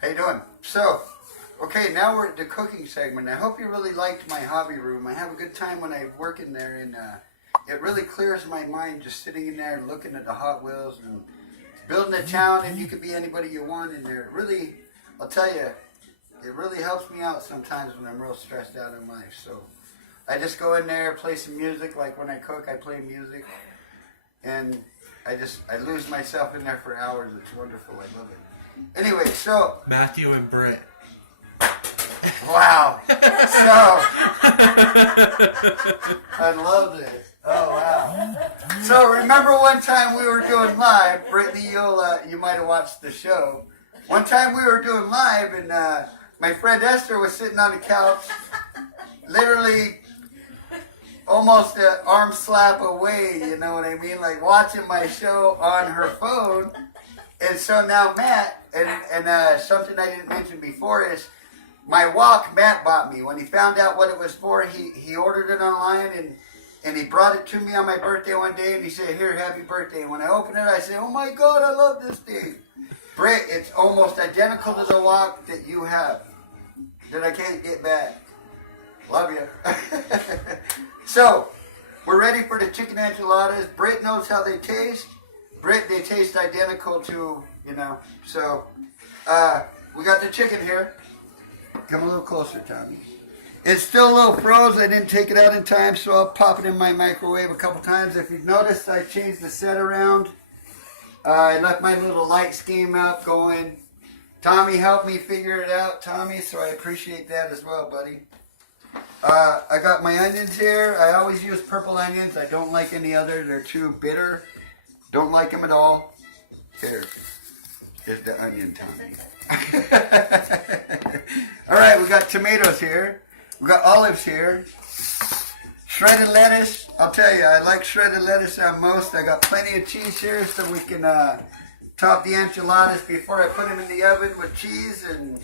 How you doing? So, okay, now we're at the cooking segment. I hope you really liked my hobby room. I have a good time when I work in there, and it really clears my mind just sitting in there and looking at the Hot Wheels and building a town, and you can be anybody you want in there. It really, I'll tell you, it really helps me out sometimes when I'm real stressed out in life. So I just go in there, play some music. Like when I cook, I play music, and I lose myself in there for hours. It's wonderful. I love it. Anyway, so Matthew and Britt. Wow. So I love this. Oh wow. So remember one time we were doing live, Brittany, you might have watched the show. One time we were doing live, and my friend Esther was sitting on the couch, literally almost an arm slap away, you know what I mean? Like watching my show on her phone. And so now Matt, and something I didn't mention before is my wok Matt bought me. When he found out what it was for, he ordered it online, and he brought it to me on my birthday one day, and he said, "Here, happy birthday." And when I opened it, I said, "Oh my God, I love this thing." Britt, it's almost identical to the wok that you have, that I can't get back. Love you. So, we're ready for the chicken enchiladas. Britt knows how they taste. Britt, they taste identical to, So, we got the chicken here. Come a little closer, Tommy. It's still a little froze. I didn't take it out in time, so I'll pop it in my microwave a couple times. If you've noticed, I changed the set around. I left my little light scheme up going. Tommy helped me figure it out, Tommy, so I appreciate that as well, buddy. I got my onions here. I always use purple onions. I don't like any other. They're too bitter. Don't like them at all. Here's the onion, Tommy. All right, we got tomatoes here. We got olives here. Shredded lettuce. I'll tell you, I like shredded lettuce on most. I got plenty of cheese here so we can top the enchiladas before I put them in the oven with cheese. And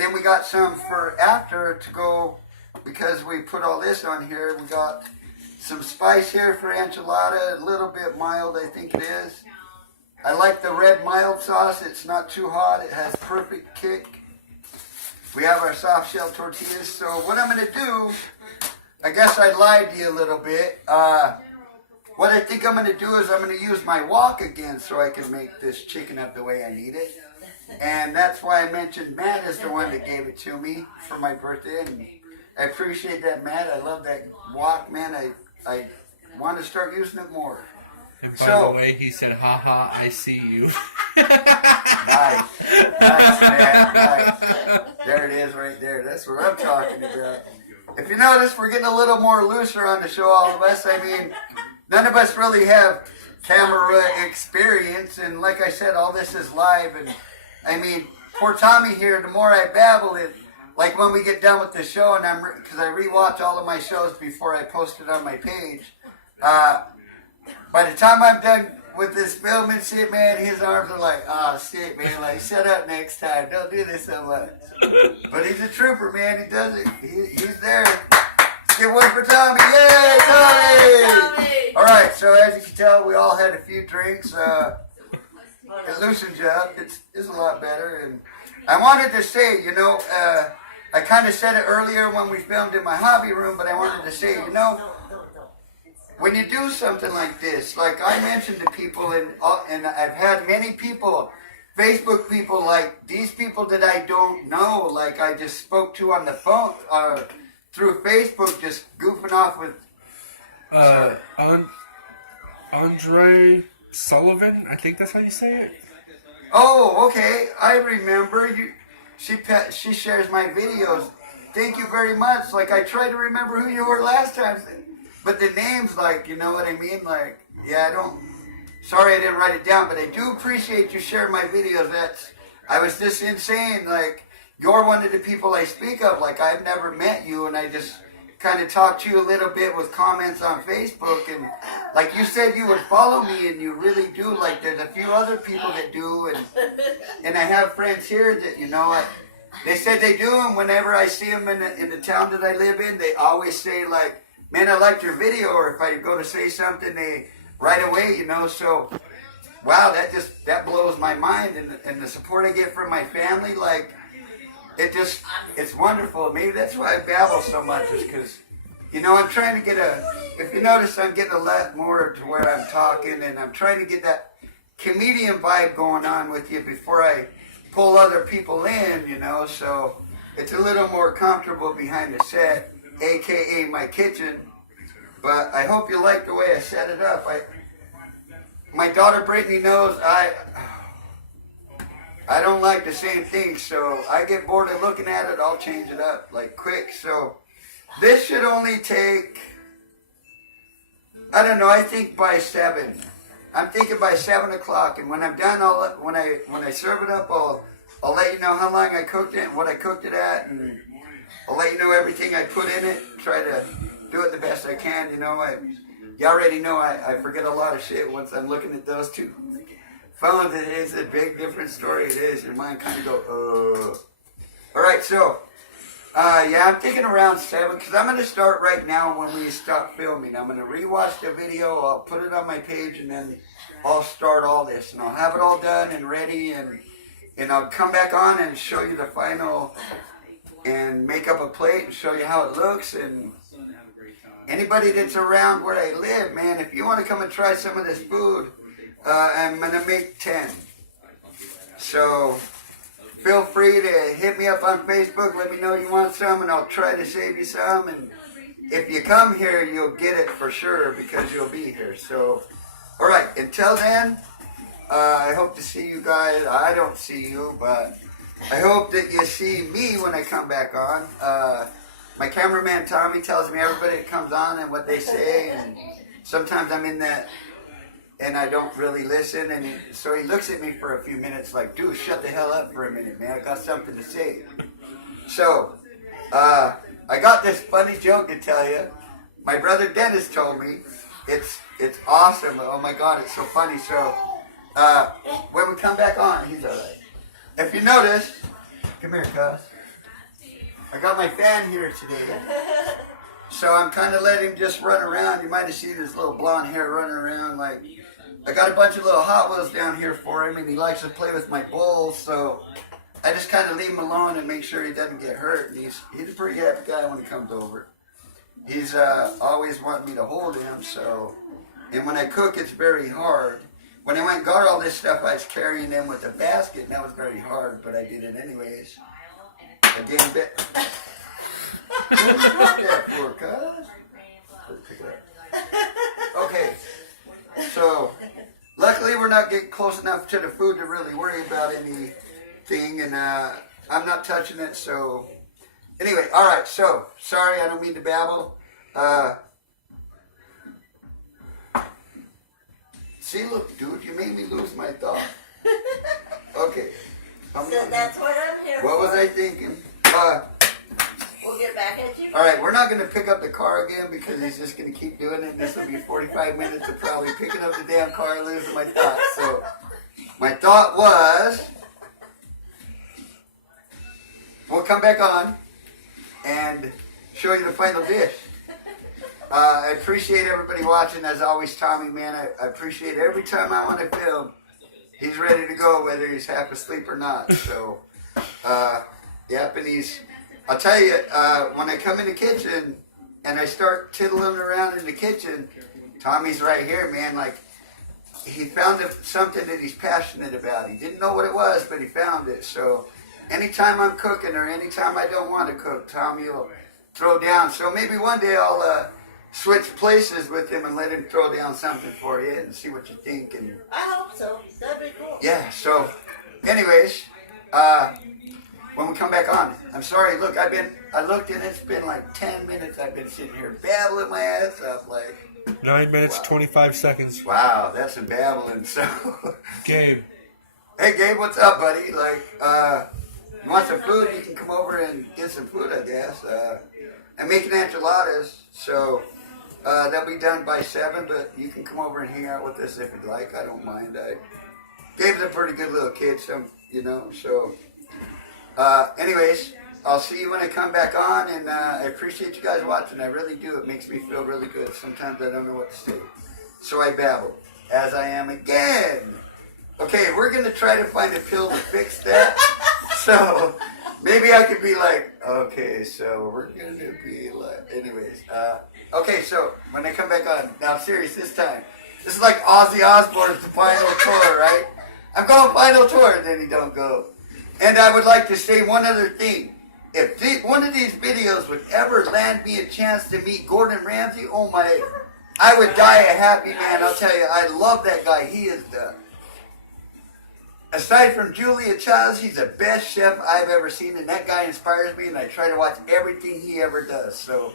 then we got some for after to go, because we put all this on here. We got some spice here for enchilada, a little bit mild, I think it is. I like the red mild sauce. It's not too hot. It has perfect kick. We have our soft shell tortillas. So what I'm going to do, I guess I lied to you a little bit. What I think I'm going to do is I'm going to use my wok again so I can make this chicken up the way I need it. And that's why I mentioned Matt is the one that gave it to me for my birthday. And I appreciate that, Matt. I love that wok, man. I want to start using it more. And by the way, he said, "Ha, I see you." Nice, man, nice. There it is right there. That's what I'm talking about. If you notice, we're getting a little more looser on the show, all of us. I mean, none of us really have camera experience. And like I said, all this is live. And I mean, poor Tommy here, the more I babble it, like when we get done with the show, and because I rewatch all of my shows before I post it on my page, by the time I'm done with this film and shit, man, his arms are like, "Oh shit, man, like shut up next time, don't do this so much." But he's a trooper, man. He does it. He's there. Let's get one for Tommy. Yay, Tommy! All right, so as you can tell, we all had a few drinks. It loosens you up. It's a lot better. And I wanted to say, I kind of said it earlier when we filmed in my hobby room, but I wanted to say, when you do something like this, like I mentioned to people, and I've had many people, Facebook people, like these people that I don't know, like I just spoke to on the phone, through Facebook, just goofing off with... Andre Sullivan, I think that's how you say it. Oh, okay, I remember. She shares my videos. Thank you very much. Like, I tried to remember who you were last time. But the names, like, you know what I mean? Like, yeah, sorry I didn't write it down, but I do appreciate you sharing my videos. I was just insane. Like, you're one of the people I speak of. Like, I've never met you, and I just kind of talked to you a little bit with comments on Facebook. And like you said, you would follow me, and you really do. Like, there's a few other people that do, and I have friends here that, they said they do, and whenever I see them in the town that I live in, they always say, like, "Man, I liked your video," or if I go to say something, they right away, so wow, that blows my my mind and the support I get from my family, like, it's wonderful. Maybe that's why I babble so much, is because, I'm trying to get if you notice, I'm getting a lot more to where I'm talking, and I'm trying to get that comedian vibe going on with you before I pull other people in, so it's a little more comfortable behind the set, aka my kitchen. But I hope you like the way I set it up. My daughter Brittany knows I don't like the same thing, so I get bored of looking at it, I'll change it up like quick. So this should only take, I don't know, I think by 7. I'm thinking by 7 o'clock, and when I'm done, when I serve it up, I'll let you know how long I cooked it and what I cooked it at, and I'll let you know everything I put in it. Try to do it the best I can. You already know I forget a lot of shit once I'm looking at those two phones. It is a big different story. It is. Your mind kind of go, All right, so I'm thinking around 7, because I'm going to start right now when we stop filming. I'm going to rewatch the video. I'll put it on my page, and then I'll start all this, and I'll have it all done and ready, and I'll come back on and show you the final and make up a plate and show you how it looks. And anybody that's around where I live, man, if you want to come and try some of this food, I'm going to make 10. So feel free to hit me up on Facebook. Let me know you want some, and I'll try to save you some. And if you come here, you'll get it for sure, because you'll be here. So, all right, until then, I hope to see you guys. I don't see you, but I hope that you see me when I come back on. My cameraman Tommy tells me everybody that comes on and what they say, and sometimes I'm in that and I don't really listen, and so he looks at me for a few minutes like, dude, shut the hell up for a minute, man, I got something to say. So, I got this funny joke to tell you. My brother Dennis told me. It's awesome. Oh my God, it's so funny. So, when we come back on, he's alright. If you notice, come here, cuz. I got my fan here today. So I'm kind of letting him just run around. You might have seen his little blonde hair running around. Like, I got a bunch of little Hot Wheels down here for him, and he likes to play with my bowls. So I just kind of leave him alone and make sure he doesn't get hurt. And he's a pretty happy guy when he comes over. He's always wanting me to hold him. So, and when I cook, it's very hard. When I went and got all this stuff, I was carrying them with a basket, and that was very hard, but I did it anyways. Again, bit. Okay, so luckily we're not getting close enough to the food to really worry about anything, and I'm not touching it. So anyway, all right. So sorry, I don't mean to babble. See, look, dude, you made me lose my thought. Okay. So that's what I'm here What for. was I thinking? We'll get back at you. All right, we're not going to pick up the car again because he's just going to keep doing it. This will be 45 minutes of probably picking up the damn car and losing my thought. So my thought was, we'll come back on and show you the final dish. I appreciate everybody watching. As always, Tommy, man, I appreciate every time I want to film. He's ready to go, whether he's half asleep or not. So, yep, and I'll tell you, when I come in the kitchen and I start tiddling around in the kitchen, Tommy's right here, man. Like, he found something that he's passionate about. He didn't know what it was, but he found it. So, anytime I'm cooking or anytime I don't want to cook, Tommy will throw down. So maybe one day I'll switch places with him and let him throw down something for you and see what you think. And I hope so. That'd be cool. yeah, so anyways, when we come back on, I'm sorry, look, I looked and it's been like 10 minutes I've been sitting here babbling my ass off, like 9 minutes, wow. 25 seconds. Wow, that's some babbling. So Gabe. hey Gabe, what's up, buddy? Like, you want some food? You can come over and get some food, I guess. I'm making enchiladas, so they'll be done by 7, but you can come over and hang out with us if you'd like. I don't mind. Gabe's a pretty good little kid, so. Anyways, I'll see you when I come back on, and I appreciate you guys watching. I really do. It makes me feel really good. Sometimes I don't know what to say, so I babble, as I am again. Okay, we're gonna try to find a pill to fix that. So maybe I could be like, okay, so we're gonna be like, anyways. Okay, so when I come back on, now I'm serious this time. This is like Ozzy Osbourne's the final tour, right? I'm going final tour, and then he don't go. And I would like to say one other thing. If one of these videos would ever land me a chance to meet Gordon Ramsay, oh my, I would die a happy man. I'll tell you, I love that guy. He is the, aside from Julia Childs, he's the best chef I've ever seen, and that guy inspires me, and I try to watch everything he ever does. So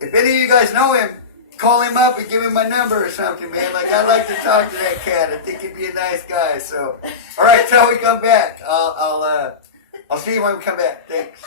if any of you guys know him, call him up and give him my number or something, man. Like, I'd like to talk to that cat. I think he'd be a nice guy. So, all right, till we come back, I'll see you when we come back. Thanks.